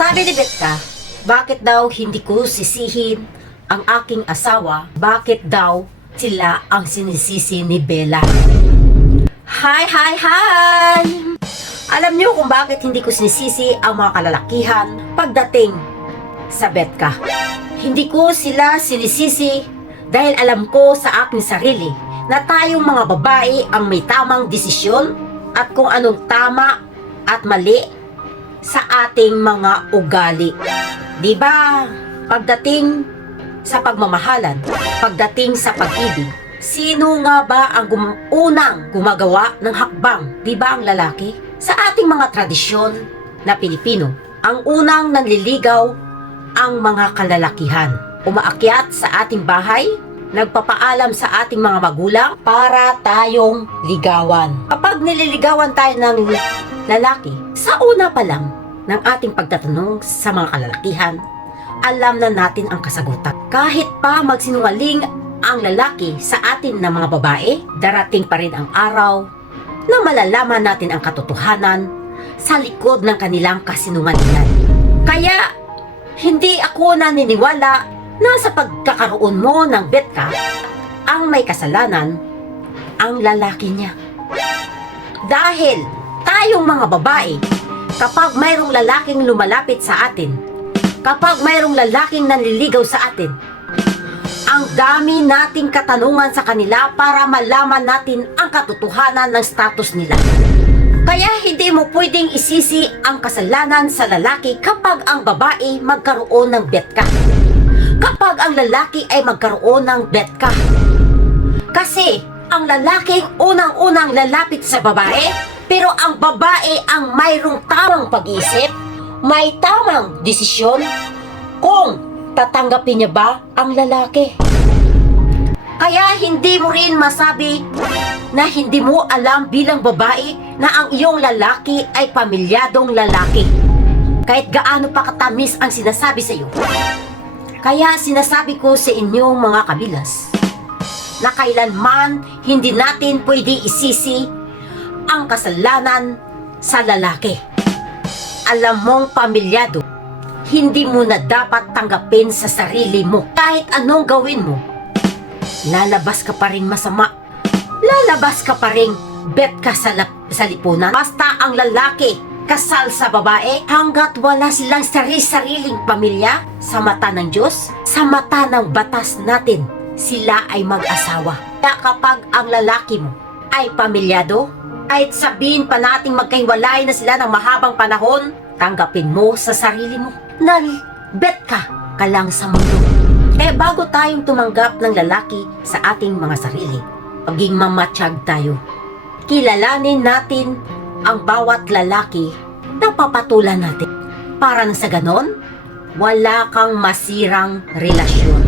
Sabi ni Betka, bakit daw hindi ko sisihin ang aking asawa? Bakit daw sila ang sinisisi ni Bella? Hi, hi, hi! Alam niyo kung bakit hindi ko sinisisi ang mga kalalakihan pagdating sa Betka? Hindi ko sila sinisisi dahil alam ko sa aking sarili na tayong mga babae ang may tamang desisyon at kung anong tama at mali sa ating mga ugali. Diba? Pagdating sa pagmamahalan, pagdating sa pag-ibig, sino nga ba ang unang gumagawa ng hakbang? Diba ang lalaki? Sa ating mga tradisyon na Pilipino, ang unang nanliligaw ang mga kalalakihan. Umaakyat sa ating bahay, nagpapaalam sa ating mga magulang para tayong ligawan. Kapag nililigawan tayo ng lalaki, sa una pa lang ng ating pagtatanong sa mga kalalakihan, alam na natin ang kasagutan. Kahit pa magsinungaling ang lalaki sa atin na mga babae, darating pa rin ang araw na malalaman natin ang katotohanan sa likod ng kanilang kasinungalingan. Kaya, hindi ako naniniwala na sa pagkakaroon mo ng Betka, ang may kasalanan ang lalaki niya. Dahil tayong mga babae, kapag mayroong lalaking lumalapit sa atin, kapag mayroong lalaking nanliligaw sa atin, ang dami nating katanungan sa kanila para malaman natin ang katotohanan ng status nila. Kaya hindi mo pwedeng isisi ang kasalanan sa lalaki kapag ang babae magkaroon ng Betka. Kapag ang lalaki ay magkaroon ng Betka. Kasi ang lalaki unang-unang lalapit sa babae, pero ang babae ang mayroong tamang pag-iisip, may tamang desisyon kung tatanggapin niya ba ang lalaki. Kaya hindi mo rin masabi na hindi mo alam bilang babae na ang iyong lalaki ay pamilyadong lalaki. Kahit gaano pa katamis ang sinasabi sa iyo. Kaya sinasabi ko sa inyong mga kabilas na kailanman hindi natin pwede isisi ang kasalanan sa lalaki. Alam mong pamilyado, hindi mo na dapat tanggapin sa sarili mo. Kahit anong gawin mo, lalabas ka pa rin masama. Lalabas ka pa rin Betka sa lipunan. Basta ang lalaki kasal sa babae, hanggat wala silang sariling pamilya sa mata ng Diyos, sa mata ng batas natin, sila ay mag-asawa. Kaya kapag ang lalaki mo ay pamilyado, kahit sabihin pa nating magkahiwalay na sila ng mahabang panahon, tanggapin mo sa sarili mo na Betka ka lang sa mundo. Kaya bago tayong tumanggap ng lalaki sa ating mga sarili, maging mamatsyag tayo. Kilalanin natin ang bawat lalaki na papatulan natin. Para na sa ganon, wala kang masirang relasyon.